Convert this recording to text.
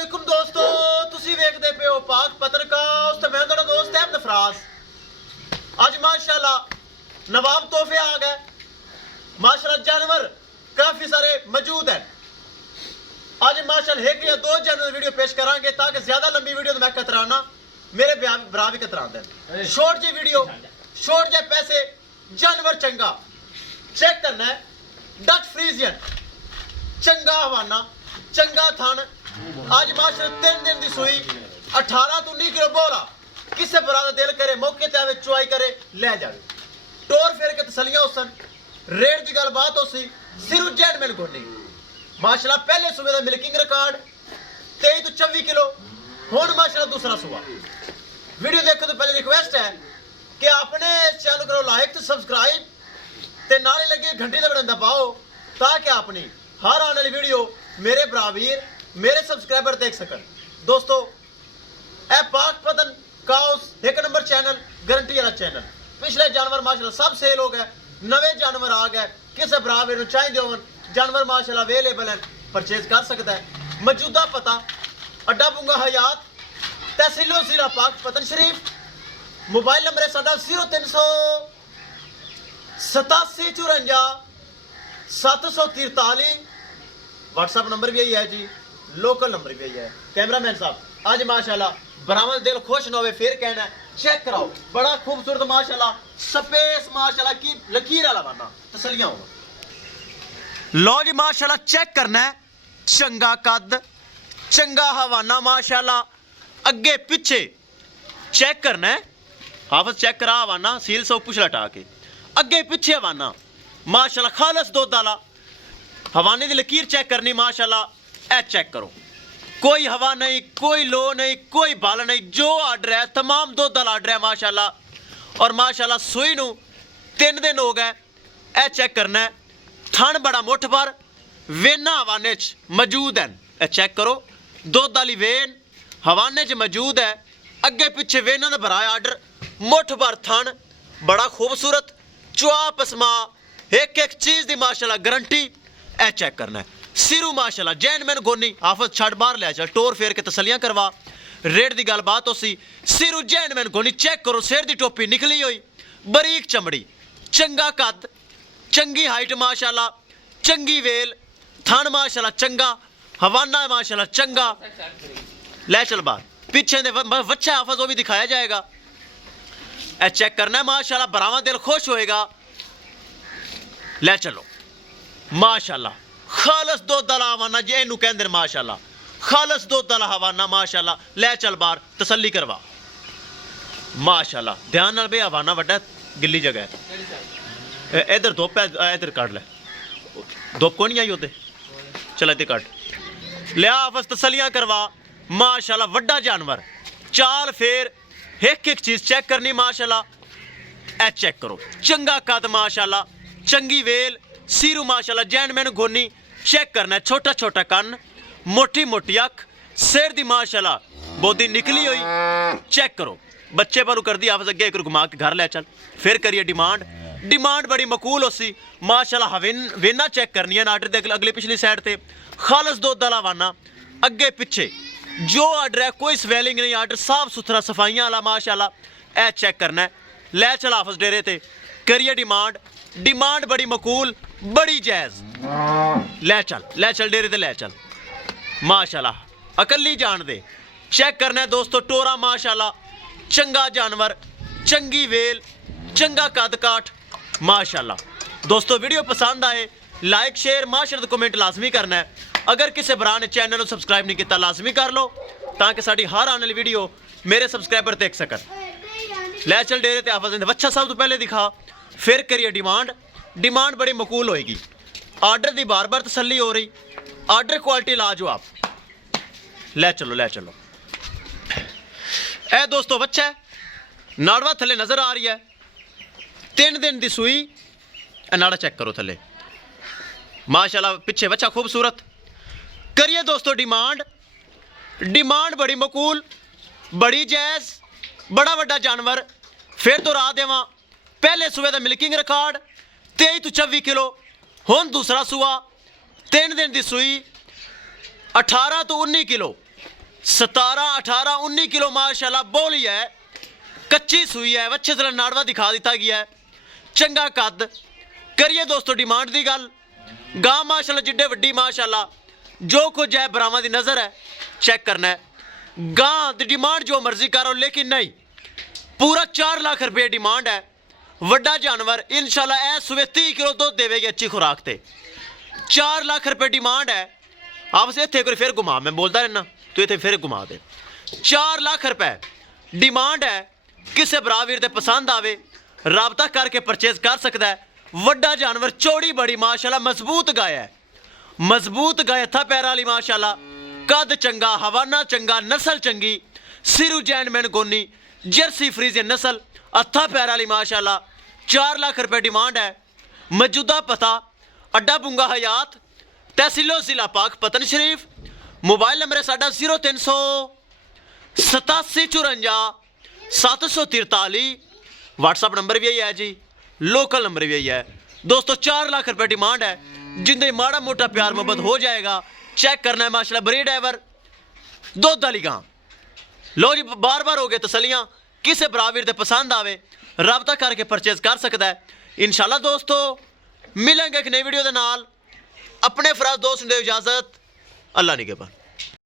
वालेकुम दोस्तों, तुसी वेखदे पे हो पाक पत्रकार ते मैं तेरा दोस्त है नफराज। आज माशाल्लाह नवाब तोहफे आ गए। माशाल्लाह जानवर काफी सारे मौजूद हैं। आज माशाल्लाह एक या दो जानवर वीडियो पेश करांगे ताकि ज्यादा लंबी वीडियो तो मैं कतराना मेरे भरा भी कतरांदे। शॉर्ट जी वीडियो, शॉर्ट जे पैसे, जानवर चंगा चेक करना है। डच फ्रीजियन चंगा हवाना, चंगा थान। आज माशाल्लाह 3 दिन की सूई 18 तो 19 किलो बोरा। किसे बरा दा दिल करे मौके ते आवे चुआई करे ले जावे। टोर फेर के तसलियां होसन, रेट की गलबात होसी। सिर्फ जेडमैन कोनी माशाल्लाह पहले सूबे दा मिल्किंग रिकॉर्ड 23 तो 24 किलो। हुण माशाल्लाह दूसरा सूबा। वीडियो देखो तो पहले रिक्वेस्ट है कि अपने चैनल करो लाइक तो सब्सक्राइब ते नाले लगे घंटी दे बटन दबाओ ताकि अपनी हर आने वाली वीडियो मेरे बराबर मेरे सब्सक्राइबर देख सकन। दोस्तों ए पाक पतन काउस एक नंबर चैनल, गारंटी वाला चैनल। पिछले जानवर माशाल्लाह सब सेल हो गए, नवे जानवर आ गए। किसे बराबर चाहिए होवन जानवर माशाल्लाह अवेलेबल है, परचेज कर सकता है। मौजूदा पता अड्डा बुंगा हयात, तहसीलो जिला पाक पतन शरीफ। मोबाइल नंबर है साडा 0387 54 743। व्हाट्सएप नंबर भी यही है जी, लोकल नंबर भी यही है। कैमरामैन साहब आज माशाल्लाह बरामद दिल खुश न होवे फिर कहना चेक कराओ। बड़ा खूबसूरत माशाल्लाह स्पेस माशाल्लाह की लकीर वाला बना तसलियां हो। लो जी माशाल्लाह चेक करना है। चंगा कद, चंगा हवाना माशाल्लाह अगे पीछे चेक करना है। हाफिज चेक करा हवाना सील सौ पुछ लटा के अगे पीछे हवाना माशाल्लाह खालस दुध वाला। हवाने की लकीर चेक करनी माशाल्लाह ए चेक करो। कोई हवा नहीं, कोई लो नहीं, कोई बाल नहीं, जो आर्डर है तमाम दुध वाला आर्डर है माशाल्लाह। और माशाल्लाह सूई नू 3 दिन हो गए। ए चेक करना है। थन बड़ा मुठ पर वेना हवाने च मौजूद है। ए चेक करो दुध वाली वेन हवाने च मौजूद है। अगे पिछे वेना का भराया आर्डर, मुठ पर थन बड़ा खूबसूरत चुआ पसमा एक एक चीज की माशाल्लाह गारंटी। ए चेक करना है। सिरू माशाल्लाह जैन मैन गोनी हाफिज छड़ बाहर ले चल टोर फेर के तसलियां करवा। रेट की गलबात हो सी। सिरू जैन मैन गोनी चेक करो। सिर की टोपी निकली हुई, बरीक चमड़ी, चंगा कद, चंगी हाइट माशाल्लाह, चंगी वेल, थन माशाल्लाह चंगा, हवाना माशाल्लाह चंगा। ले चल बाहर पीछे दे बच्चा हाफिज वो भी दिखाया जाएगा। ए चेक करना है माशाल्लाह बरावा दिल खुश होएगा। ले चलो माशाल्लाह खालस दुध वाला हवाना जे इनू कहंदे माशाल्लाह खालस दुध वाला हवाना माशाल्लाह। ले चल बाहर तसल्ली करवा माशाल्लाह। ध्यान नाल बे हवाना वड्डा गिल्ली जगह है। इधर धुप है, इधर काट ले। धुप को नहीं आई होते चल इधर काट लिया हाफिज तसल्लियां करवा माशाल्लाह। वड्डा जानवर चाल फेर एक एक चीज चेक करनी माशाल्लाह। ए चेक करो चंगा कद माशाल्लाह, चंगी वेल, सीरू माशाल्लाह जैन मैन गोनी। चेक करना है छोटा छोटा कन, मोटी मोटी अख, सिर दी माशाल्लाह बोदी निकली हुई। चेक करो बच्चे पर कर दी हाफिज अगे एक घुमा के घर ले चल। फिर करिए डिमांड, डिमांड बड़ी मकूल हो सी माशाल्लाह। वेना चेक करनी है आर्डर दे अगली पिछली साइड ते खालस दुध वाला वाना अगे पिछे जो आर्डर है कोई स्वेलिंग नहीं, आर्डर साफ सुथरा सफाइयां वाला माशाल्लाह। ए चेक करना है। ले चल हाफिज डेरे ते करिए डिमांड, डिमांड बड़ी मकूल बड़ी जायज। ले चल डेरे ते ले चल माशाल्लाह अकली जान दे। चेक करना है दोस्तों टोरा माशाल्लाह चंगा जानवर, चंगी वेल, चंगा कद काठ माशाल्लाह। दोस्तों वीडियो पसंद आए लाइक शेयर माशाल्लाह कमेंट लाजमी करना है। अगर किसी भरा ने चैनल को सब्सक्राइब नहीं किया लाजमी कर लो ताकि साड़ी हर आने वाली वीडियो मेरे सब्सक्राइबर देख सकन। ले चल डेरे ते हाफिज बच्चा सब तो पहले दिखा फिर करिए डिमांड, डिमांड बड़ी मकूल होएगी। आर्डर की बार बार तसल्ली हो रही, आर्डर क्वालिटी लाजवाब। ले चलो ले चलो। ए दोस्तों बच्चा है नाड़वा थले नजर आ रही है, 3 दिन की सूई। नाड़ा चेक करो थले माशाल्लाह पिछे बच्चा खूबसूरत। करिए दोस्तों डिमांड, डिमांड बड़ी मकूल बड़ी जायज, बड़ा वड्डा जानवर। फिर तो राह देवा पहले सूबे का मिल्किंग रिकॉर्ड 23 तो 24 किलो। हुण दूसरा सूआ 3 दिन की सूई 18 तो 19 किलो। 17 18 19 किलो माशाल्लाह बोली है, कच्ची सूई है, वच्छे तरह नाड़वा दिखा दिता गया है, चंगा कद। करिए दोस्तों डिमांड की गल, गां माशाल्लाह जिड्डे वड्डी माशाल्लाह, जो कुछ है बरामा की नज़र है, चेक करना है। गां की डिमांड जो मर्जी करो, लेकिन नहीं, पूरा 4 लाख रुपये डिमांड है। वड्डा जानवर इंशाल्लाह ऐ सुबह 30 किलो दुध देवेगी अच्छी खुराक ते। 4 लाख रुपये डिमांड है। आपसे इतने कोई फिर घुमा, मैं बोलता रहना तो इतने फिर घुमा दे। 4 लाख रुपए डिमांड है। किसी भरा वीर ते पसंद आवे राबता करके परचेज कर सकता है। वड्डा जानवर, चौड़ी बड़ी माशाल्लाह, मजबूत गाय है, मजबूत गाय, हथा पैर वाली माशाल्लाह, कद चंगा, हवाना चंगा, नस्ल चंगी, सिरू जैनमैन गोनी, जर्सी फ्रीजियन नस्ल, हथा पैर वाली माशाल्लाह। 4 लाख रुपए डिमांड है। मौजूदा पता अड्डा बुंगा हयात, तहसीलो जिला पाक पतन शरीफ। मोबाइल नंबर है साडा 0300 87 54 743। व्हाट्सअप नंबर भी यही है जी, लोकल नंबर भी यही है दोस्तों। 4 लाख रुपए डिमांड है। जिंदे माड़ा मोटा प्यार मोहब्बत हो जाएगा। चेक करना है माशाल्लाह, ब्रीड एवर दुध वाली गां। लो जी, बार बार हो गए तसलियां। किसे बराबर दे पसंद आवे राबता करके परचेज कर सकता है इंशाल्लाह। दोस्तों मिलेंगे एक नई वीडियो के नाल। अपने फराज दोस्त ने इजाजत, अल्लाह निगहबान।